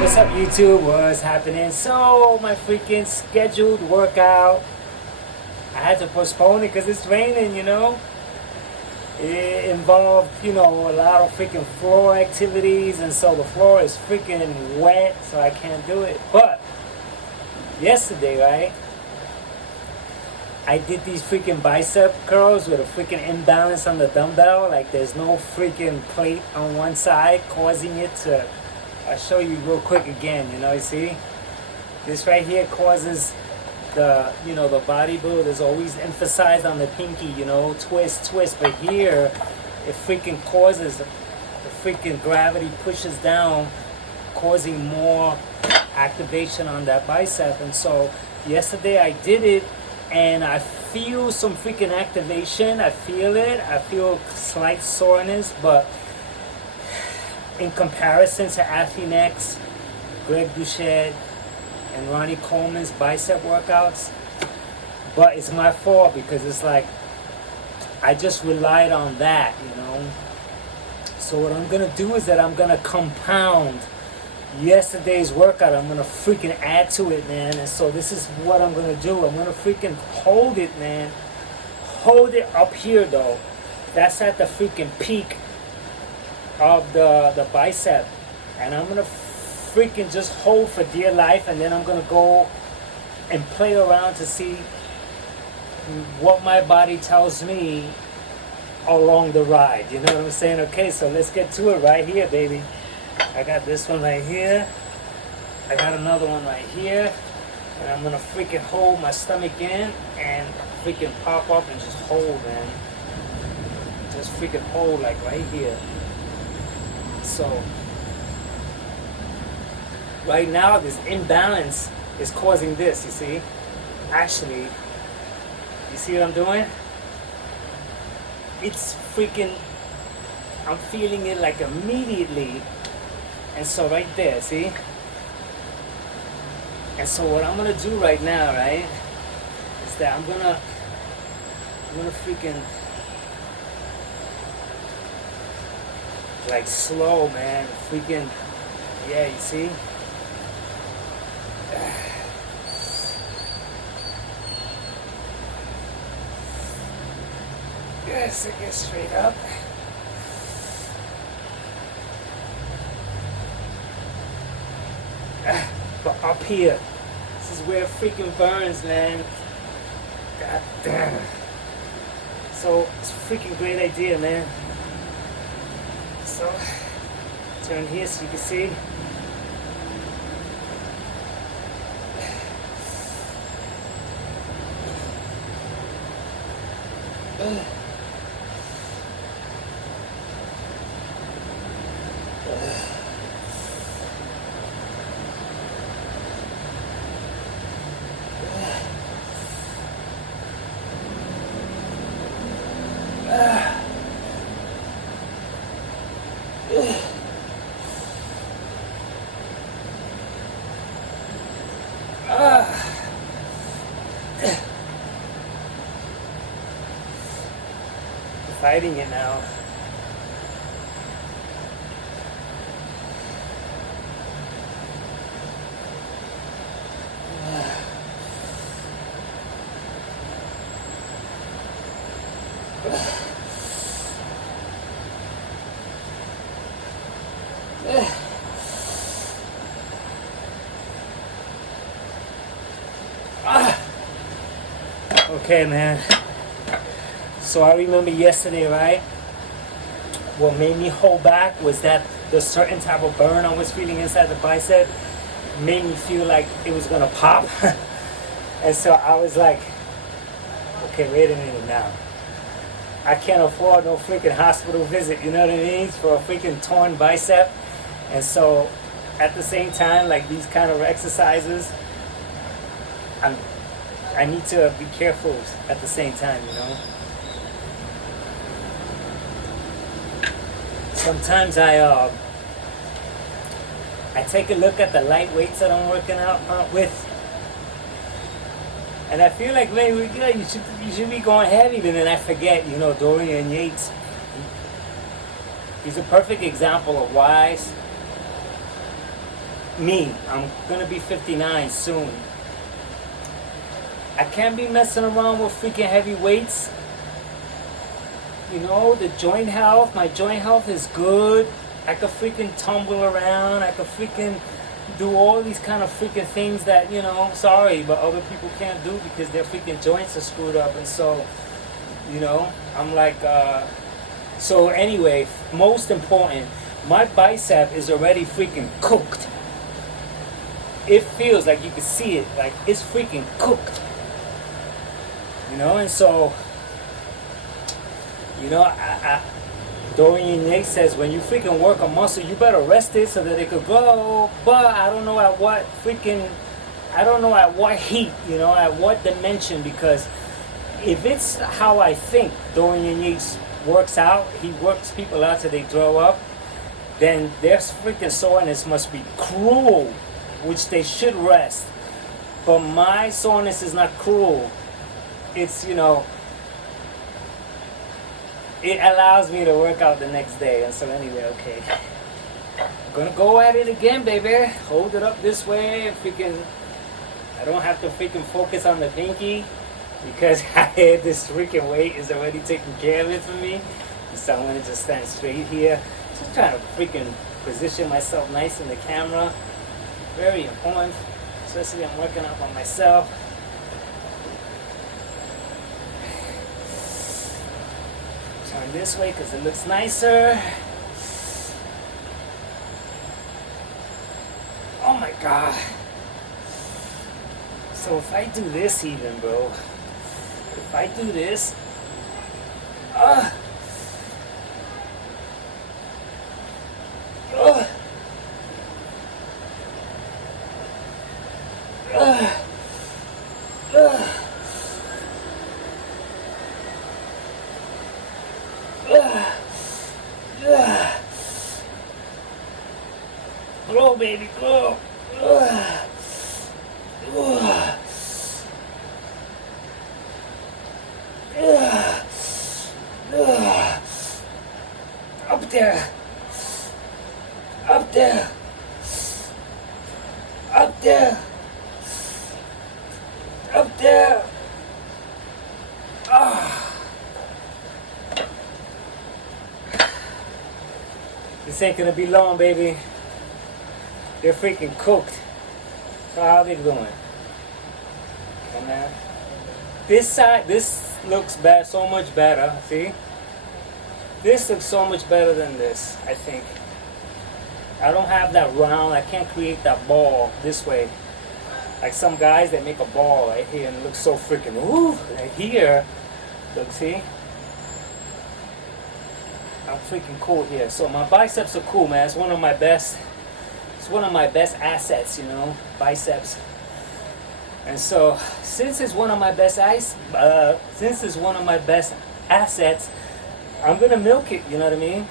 What's up, YouTube? What's happening? So, my freaking scheduled workout, I had to postpone it because it's raining, It involved, a lot of freaking floor activities, and so the floor is freaking wet, so I can't do it. But, yesterday, right, I did these freaking bicep curls with a freaking imbalance on the dumbbell. Like, there's no freaking plate on one side causing it to. I'll show you real quick again, you see? This right here causes the body build is always emphasized on the pinky, twist, but here, it freaking causes, the freaking gravity pushes down, causing more activation on that bicep. And so, yesterday I did it, and I feel some freaking activation. I feel it. I feel slight soreness, but in comparison to Athlean-X, Greg Doucette, and Ronnie Coleman's bicep workouts, but it's my fault because it's like I just relied on that, So what I'm gonna do is that I'm gonna compound yesterday's workout. I'm gonna freaking add to it, man. And so this is what I'm gonna do. I'm gonna freaking hold it, man. Hold it up here, though. That's at the freaking peak of the bicep, and I'm gonna freaking just hold for dear life, and then I'm gonna go and play around to see what my body tells me along the ride. You know what I'm saying? Okay, so let's get to it right here, baby. I got this one right here. I got another one right here, and I'm gonna freaking hold my stomach in and freaking pop up and just hold, man. Just freaking hold, like right here. So right now this imbalance is causing this, you see? Actually, you see what I'm doing? It's freaking, I'm feeling it like immediately. And so right there, see? And so what I'm gonna do right now, right, is that I'm gonna freaking like slow, man. Freaking, yeah, you see? Yes, it gets straight up. But up here, this is where it freaking burns, man. God damn. So it's a freaking great idea, man. So turn here so you can see. Fighting it now. Okay, man. So I remember yesterday, right? What made me hold back was that the certain type of burn I was feeling inside the bicep made me feel like it was gonna pop. And so I was like, okay, wait a minute now. I can't afford no freaking hospital visit, you know what I mean? For a freaking torn bicep. And so at the same time, like these kind of exercises, I need to be careful at the same time, Sometimes I take a look at the light weights that I'm working out with, and I feel like, man, you should be going heavy, but then I forget, Dorian Yates, he's a perfect example of why me. I'm gonna be 59 soon. I can't be messing around with freaking heavy weights. You know, the joint health, my joint health is good. I could freaking tumble around. I could freaking do all these kind of freaking things that, you know, sorry, but other people can't do because their freaking joints are screwed up. And so, you know, I'm like, so anyway, most important, my bicep is already freaking cooked. It feels like you can see it, like it's freaking cooked. You know, and so, you know, Dorian Yates says when you freaking work a muscle, you better rest it so that it could grow. But I don't know at what heat, you know, at what dimension, because if it's how I think Dorian Yates works out, he works people out till they throw up, then their freaking soreness must be cruel, which they should rest. But my soreness is not cruel. It's, you know, it allows me to work out the next day. And so anyway, okay, I'm gonna go at it again, baby. Hold it up this way. Freaking, I don't have to freaking focus on the pinky because this freaking weight is already taking care of it for me. So I'm gonna just stand straight here. Just trying to freaking position myself nice in the camera. Very important, especially I'm working out on myself. Turn this way because it looks nicer. Oh my god. So if I do this even, bro. If I do this. Uh, uh, Grow, baby, grow. Up there. Up there. Up there. Up there. Ah. This ain't gonna be long, baby. They're freaking cooked. So how they doing? Okay, man. This side, this looks bad, so much better. See? This looks so much better than this, I think. I don't have that round. I can't create that ball this way. Like some guys that make a ball right here and it looks so freaking ooh. Right here, look, see? I'm freaking cool here. So my biceps are cool, man. It's one of my best. It's one of my best assets, you know, biceps. And so, since it's one of my best assets, I'm gonna milk it. You know what I mean?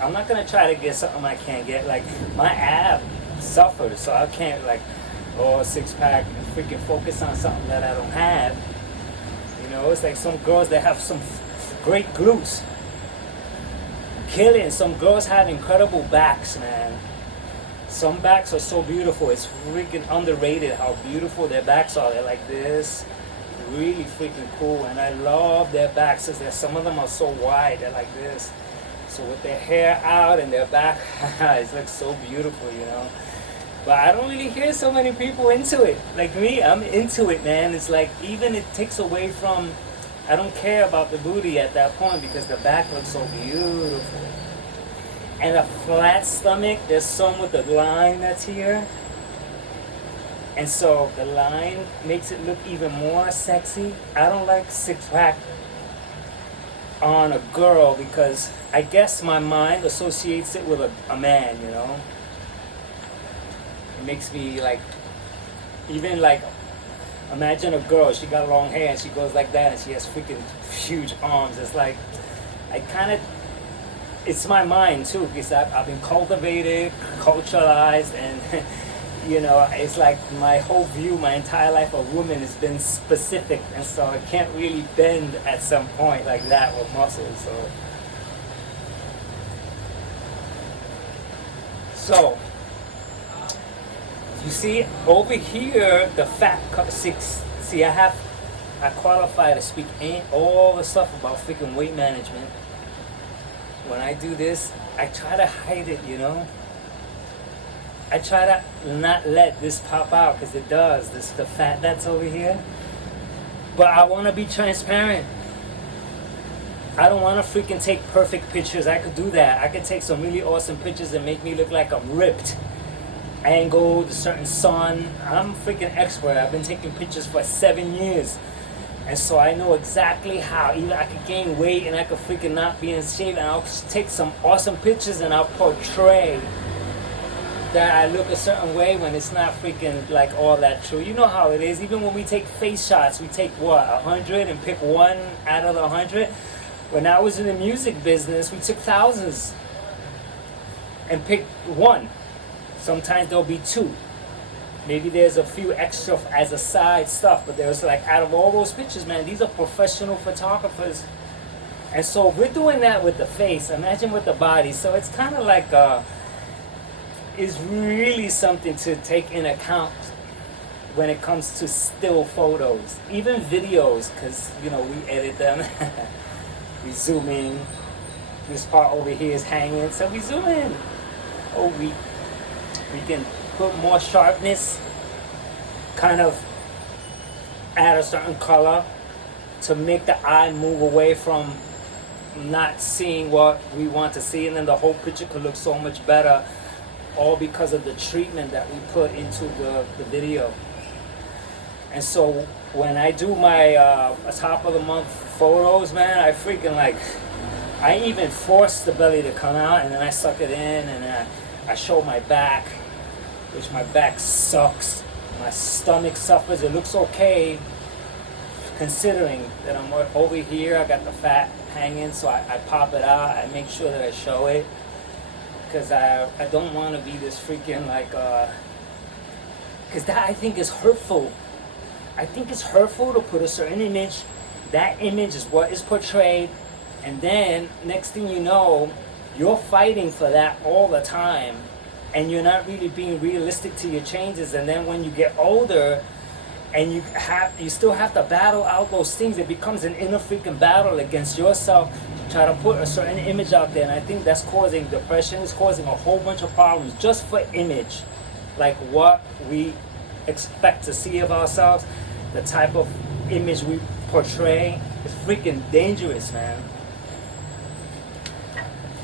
I'm not gonna try to get something I can't get. Like my ab suffers, so I can't like, oh, six pack, and freaking focus on something that I don't have. You know, it's like some girls that have some great glutes, killing. Some girls have incredible backs, man. Some backs are so beautiful. It's freaking underrated how beautiful their backs are. They're like this, really freaking cool. And I love their backs. Some of them are so wide. They're like this. So with their hair out and their back, it looks so beautiful, you know. But I don't really hear so many people into it. Like me, I'm into it, man. It's like even it takes away from, I don't care about the booty at that point because the back looks so beautiful. And a flat stomach, there's some with the line that's here. And so the line makes it look even more sexy. I don't like six pack on a girl because I guess my mind associates it with a man, you know. It makes me like, even like, imagine a girl, she got long hair and she goes like that and she has freaking huge arms. It's like, I kind of, it's my mind too because I've been cultivated, culturalized, and you know, it's like my whole view, my entire life of women has been specific, and so I can't really bend at some point like that with muscles. So You see, over here, the fat six. See, I qualify to speak all the stuff about freaking weight management. When I do this, I try to hide it, you know. I try to not let this pop out because it does. This the fat that's over here. But I want to be transparent. I don't want to freaking take perfect pictures. I could do that. I could take some really awesome pictures and make me look like I'm ripped. Angled, a certain sun. I'm a freaking expert. I've been taking pictures for 7 years. And so I know exactly how. Even I could gain weight and I could freaking not be in shape. And I'll take some awesome pictures and I'll portray that I look a certain way when it's not freaking like all that true. You know how it is. Even when we take face shots, we take what, 100 and pick one out of the 100. When I was in the music business, we took thousands and picked one. Sometimes there'll be two. Maybe there's a few extra as a side stuff, but there's like out of all those pictures, man, these are professional photographers. And so we're doing that with the face. Imagine with the body. So it's kind of like is really something to take in account when it comes to still photos, even videos, because you know we edit them. We zoom in. This part over here is hanging, so we zoom in. Oh, we can put more sharpness, kind of add a certain color to make the eye move away from not seeing what we want to see, and then the whole picture could look so much better, all because of the treatment that we put into the video. And so when I do my top of the month photos, man, I freaking like, I even force the belly to come out and then I suck it in and then I show my back, which my back sucks. My stomach suffers. It looks okay considering that I'm over here. I got the fat hanging, so I pop it out. I make sure that I show it. Because I don't want to be this freaking like, because that I think is hurtful. I think it's hurtful to put a certain image. That image is what is portrayed. And then next thing you know, you're fighting for that all the time. And you're not really being realistic to your changes. And then when you get older and you still have to battle out those things, it becomes an inner freaking battle against yourself. Try to put a certain image out there, and I think that's causing depression. It's causing a whole bunch of problems just for image, like what we expect to see of ourselves, the type of image we portray is freaking dangerous, man.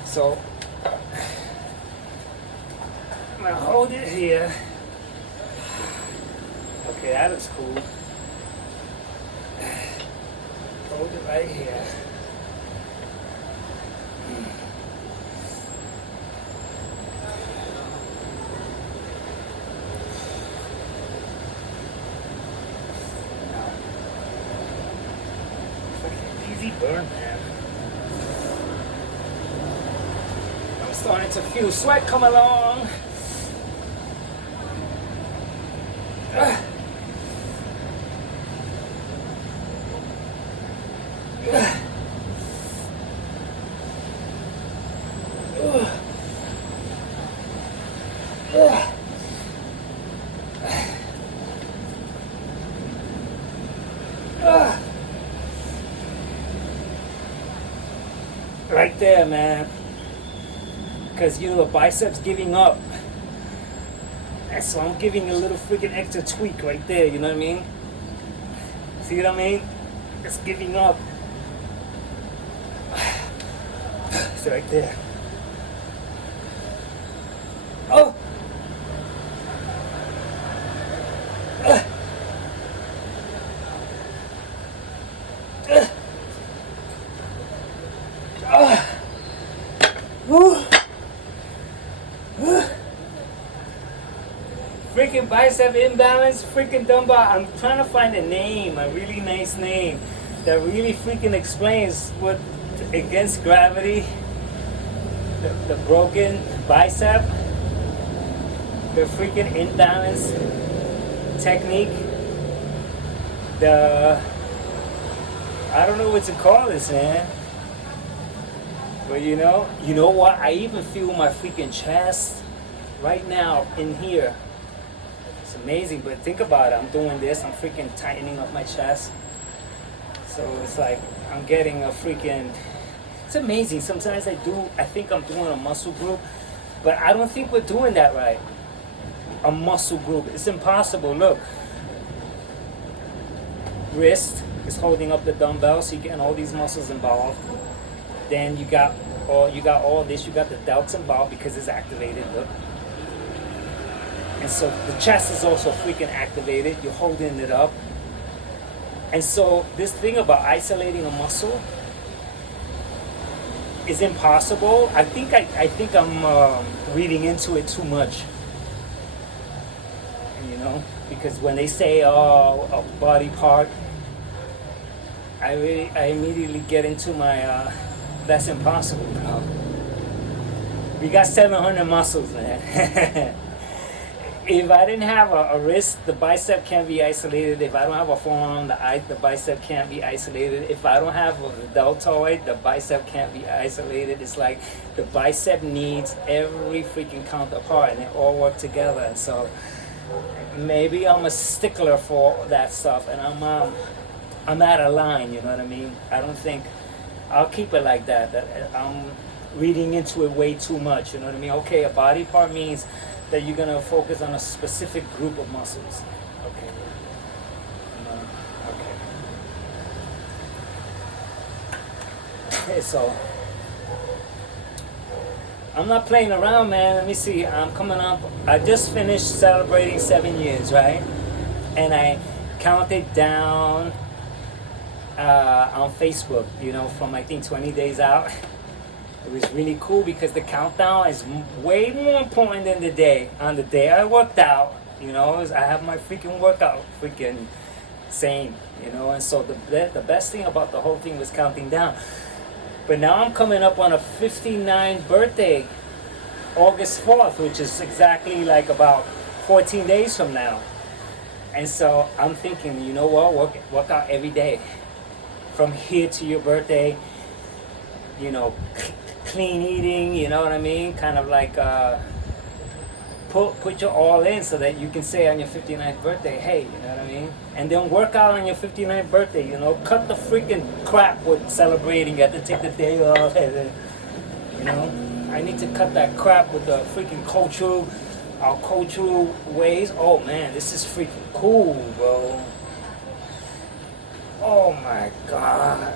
So I'm gonna hold it here. Okay, that looks cool. Hold it right here. Easy burn, man. I'm starting to feel sweat come along. Right there, man. Because, you know, the bicep's giving up. And so I'm giving a little freaking extra tweak right there, you know what I mean? See what I mean? It's giving up. It's right there. Oh! Freaking bicep imbalance, freaking dumbbell. I'm trying to find a name, a really nice name that really freaking explains what against gravity, the broken bicep, the freaking imbalance technique, I don't know what to call this, man. But you know what? I even feel my freaking chest right now in here. It's amazing, but think about it. I'm doing this. I'm freaking tightening up my chest. So it's like I'm getting a freaking. It's amazing. Sometimes I think I'm doing a muscle group, but I don't think we're doing that right. A muscle group. It's impossible. Look. Wrist is holding up the dumbbell, so you're getting all these muscles involved. Then you got all this. You got the delts involved because it's activated. Look. And so the chest is also freaking activated. You're holding it up. And so this thing about isolating a muscle is impossible. I think I'm reading into it too much. You know, because when they say a body part, I immediately get into my that's impossible, bro. We got 700 muscles, man. If I didn't have a wrist, the bicep can't be isolated. If I don't have a forearm, the bicep can't be isolated. If I don't have a deltoid, the bicep can't be isolated. It's like the bicep needs every freaking counterpart, and they all work together. And so maybe I'm a stickler for that stuff, and I'm at a line. You know what I mean? I don't think I'll keep it like that. That I'm reading into it way too much. You know what I mean? Okay, a body part means that you're gonna focus on a specific group of muscles. Okay. Okay, so I'm not playing around, man. Let me see. I'm coming up. I just finished celebrating 7 years, right? And I counted down on Facebook, you know, from I think 20 days out. It was really cool because the countdown is way more important than the day. On the day I worked out, you know, I have my freaking workout freaking same, you know. And so the best thing about the whole thing was counting down. But now I'm coming up on a 59th birthday, August 4th, which is exactly like about 14 days from now. And so I'm thinking, you know what, work out every day. From here to your birthday, you know, clean eating, you know what I mean? Kind of like put your all in so that you can say on your 59th birthday, hey, you know what I mean? And then work out on your 59th birthday, you know? Cut the freaking crap with celebrating. You have to take the day off. You know? I need to cut that crap with the freaking our cultural ways. Oh man, this is freaking cool, bro. Oh my God.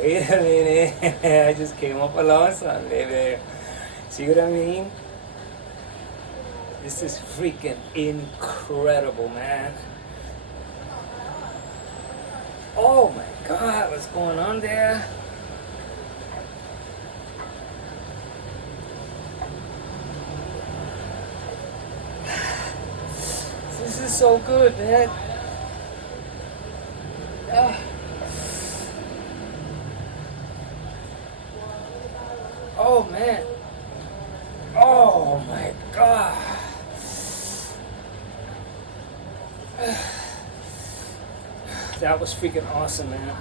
Wait a minute. I just came up along something, baby. See what I mean? This is freaking incredible, man. Oh my God, what's going on there? This is so good, man. Oh man. Oh my God. That was freaking awesome, man.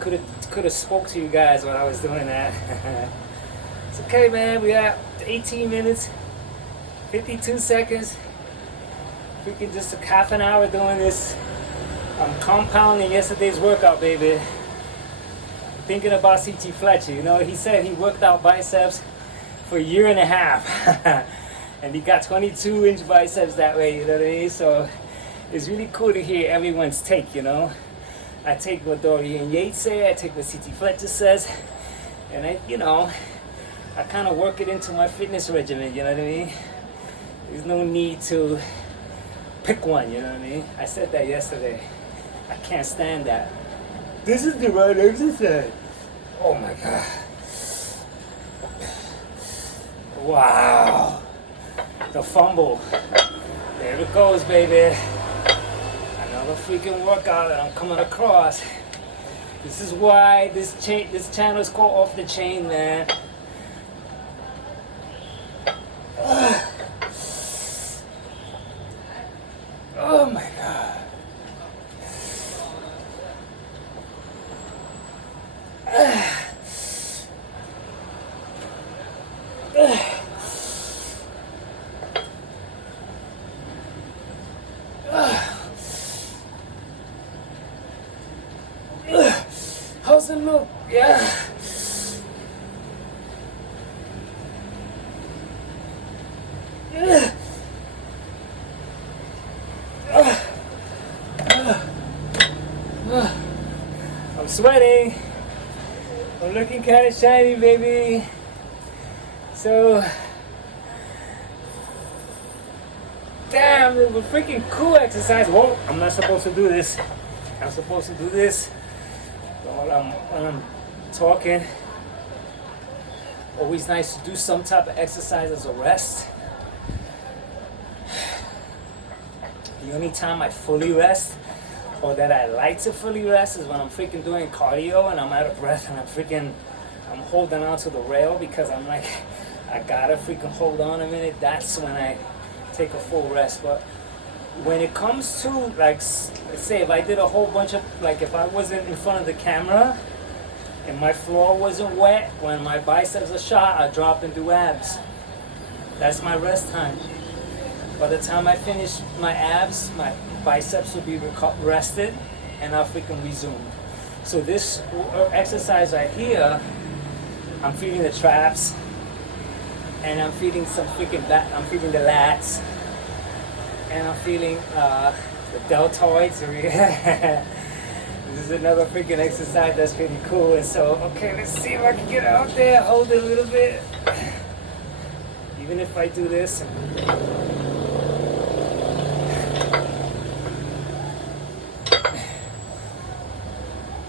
Could have spoke to you guys when I was doing that. It's okay, man. We got 18 minutes, 52 seconds. Freaking just a half an hour doing this. I'm compounding yesterday's workout, baby. Thinking about C.T. Fletcher, you know, he said he worked out biceps for a year and a half. And he got 22-inch biceps that way, you know what I mean? So it's really cool to hear everyone's take, you know. I take what Dorian Yates said, I take what C.T. Fletcher says, and I kind of work it into my fitness regimen, you know what I mean? There's no need to pick one, you know what I mean? I said that yesterday. I can't stand that. This is the right exercise. Oh my God. Wow. The fumble. There it goes, baby. Another freaking workout that I'm coming across. This is why this channel is called Off the Chain, man. Oh my God. some milk. Yeah. I'm sweating. I'm looking kind of shiny, baby. So, damn, it was freaking cool exercise. Whoa, I'm not supposed to do this. I'm supposed to do this when I'm talking. Always nice to do some type of exercise as a rest. The only time I fully rest, or that I like to fully rest, is when I'm freaking doing cardio and I'm out of breath and I'm holding on to the rail because I'm like, I gotta freaking hold on a minute. That's when I take a full rest. But when it comes to, like, let's say if I did a whole bunch of, like, if I wasn't in front of the camera and my floor wasn't wet, when my biceps are shot, I drop and do abs. That's my rest time. By the time I finish my abs, my biceps will be rested and I'll freaking resume. So this exercise right here, I'm feeding the traps and I'm feeding some freaking I'm feeding the lats and I'm feeding the deltoids. This is another freaking exercise that's pretty cool. And so, okay, let's see if I can get out there, hold it a little bit. Even if I do this.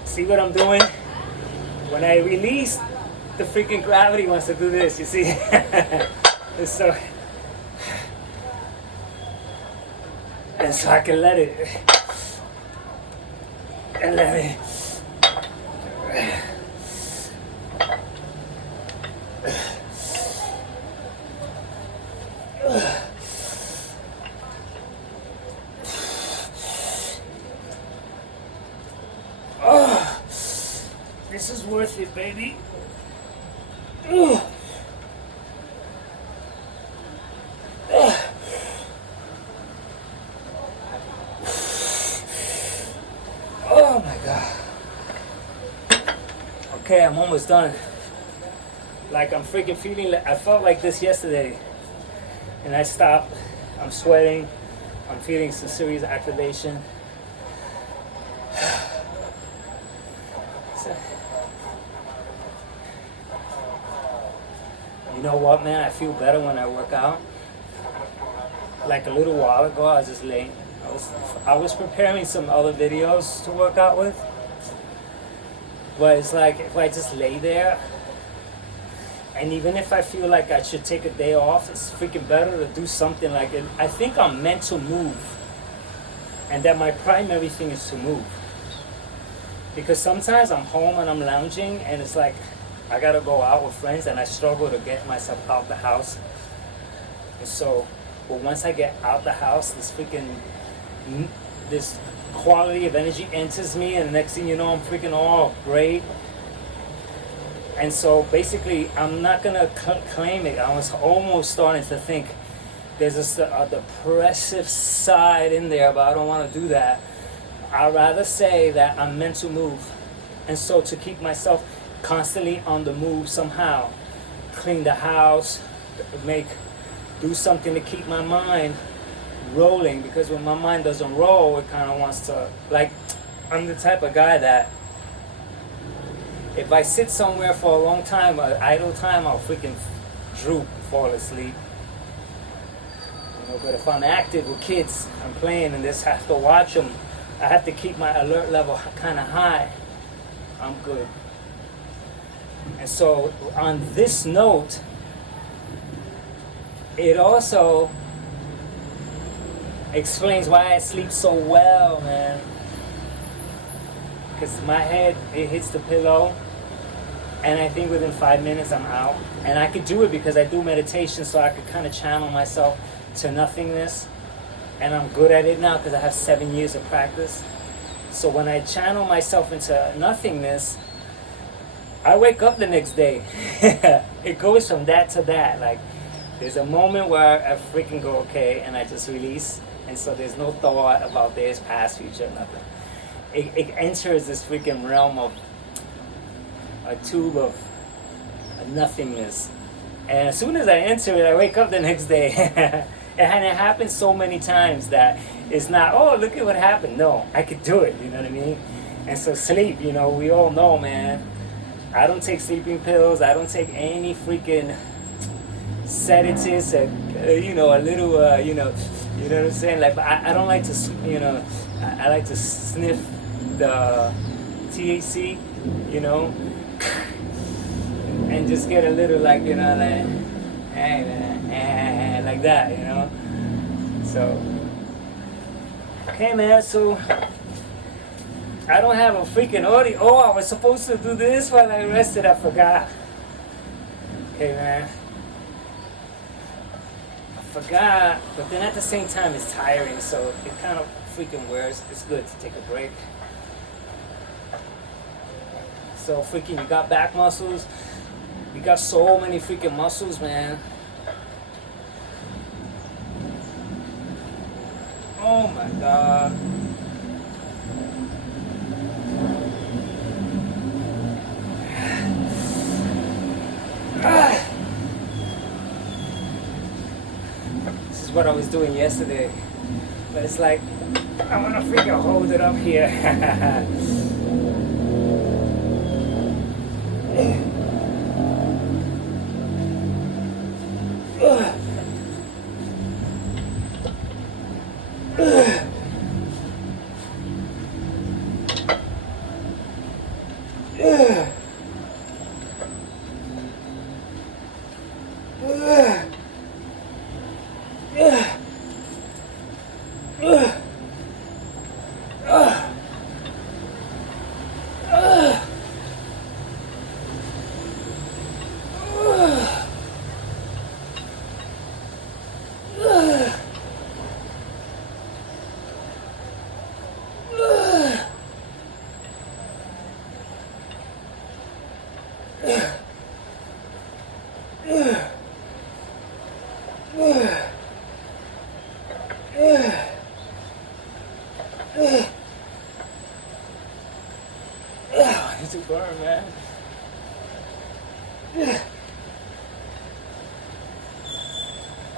See what I'm doing? When I release, the freaking gravity wants to do this, you see? and so I can let it. And let it. This is worth it, baby. Oh my God. Okay, I'm almost done. Like, I'm freaking feeling like I felt like this yesterday. And I stopped. I'm sweating. I'm feeling some serious activation. You know what, man? I feel better when I work out. Like a little while ago, I was just laying. I was preparing some other videos to work out with. But it's like if I just lay there, and even if I feel like I should take a day off, it's freaking better to do something like it. I think I'm meant to move, and that my primary thing is to move. Because sometimes I'm home and I'm lounging, and it's like I gotta go out with friends and I struggle to get myself out the house. And so, but once I get out the house, this quality of energy enters me, and the next thing you know, I'm freaking all great. And so basically, I'm not gonna claim it. I was almost starting to think there's a depressive side in there, but I don't want to do that. I'd rather say that I'm meant to move. And so to keep myself constantly on the move somehow, clean the house, do something to keep my mind rolling, because when my mind doesn't roll, it kind of wants to, like, I'm the type of guy that if I sit somewhere for a long time, idle time, I'll freaking droop, fall asleep. You know, but if I'm active with kids, I'm playing and just have to watch them, I have to keep my alert level kind of high. I'm good. And so on this note, it also explains why I sleep so well, man. Because my head, it hits the pillow, and I think within 5 minutes I'm out. And I could do it because I do meditation, so I could kind of channel myself to nothingness. And I'm good at it now because I have 7 years of practice. So when I channel myself into nothingness, I wake up the next day. It goes from that to that. Like, there's a moment where I freaking go, okay, and I just release. And so there's no thought about this, past, future, nothing. It enters this freaking realm of a tube of nothingness. And as soon as I enter it, I wake up the next day. And it happens so many times that it's not, oh, look at what happened. No, I could do it, you know what I mean? And so sleep, you know, we all know, man. I don't take sleeping pills. I don't take any freaking sedatives. You know, a little, you know what I'm saying? Like, I don't like to, you know, I like to sniff the THC, you know, and just get a little, like, you know, like, hey man, like that, you know. So, okay, man. So I don't have a freaking audio. Oh, I was supposed to do this while I rested. I forgot. Okay, man. I forgot, but then at the same time, it's tiring, so it kind of freaking wears. It's good to take a break. So freaking, you got back muscles. You got so many freaking muscles, man. Oh my god. This is what I was doing yesterday. But it's like, I want to freaking hold it up here. It's a burn, man.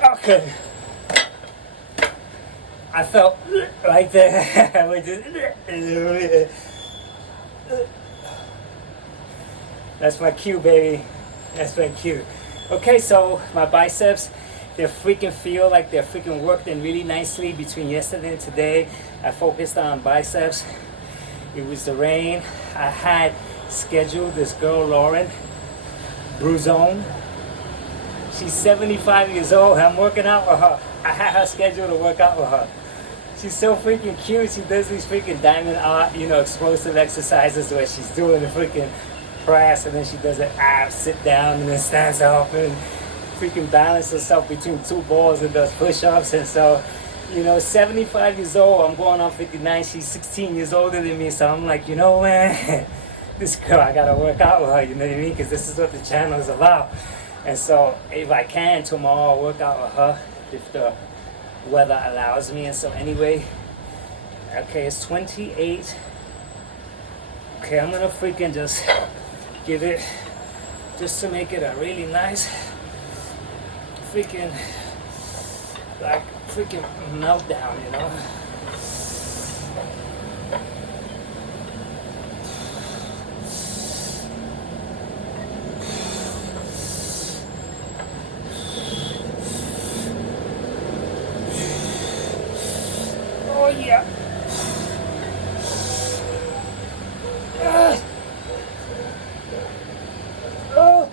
Okay. I felt like that. That's my cue, baby. That's my cue. Okay, so my biceps, they freaking feel like they're freaking worked in really nicely between yesterday and today. I focused on biceps. It was the rain. I had scheduled this girl, Lauren Bruzone. She's 75 years old. I'm working out with her. I had her scheduled to work out with her. She's so freaking cute. She does these freaking diamond art, you know, explosive exercises where she's doing the freaking press and then she does an abs, sit down and then stands up and freaking balance herself between two balls and does push-ups. And so, you know, 75 years old, I'm going on 59, she's 16 years older than me, so I'm like, you know, man, this girl, I gotta work out with her, you know what I mean, because this is what the channel is about. And so, if I can, tomorrow I'll work out with her, if the weather allows me. And so anyway, okay, it's 28. Okay, I'm gonna freaking just give it, just to make it a really nice, freaking, like, freaking meltdown, you know. Oh yeah. Oh. Oh.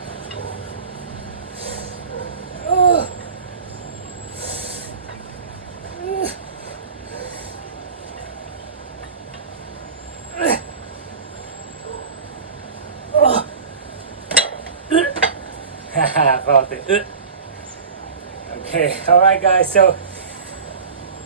I felt it. Okay, alright guys, so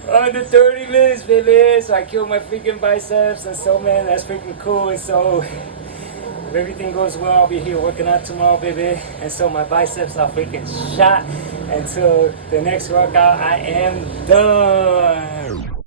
under 30 minutes, baby, so I killed my freaking biceps, and so man, that's freaking cool. And so if everything goes well, I'll be here working out tomorrow, baby. And so my biceps are freaking shot. Until the next workout, I am done.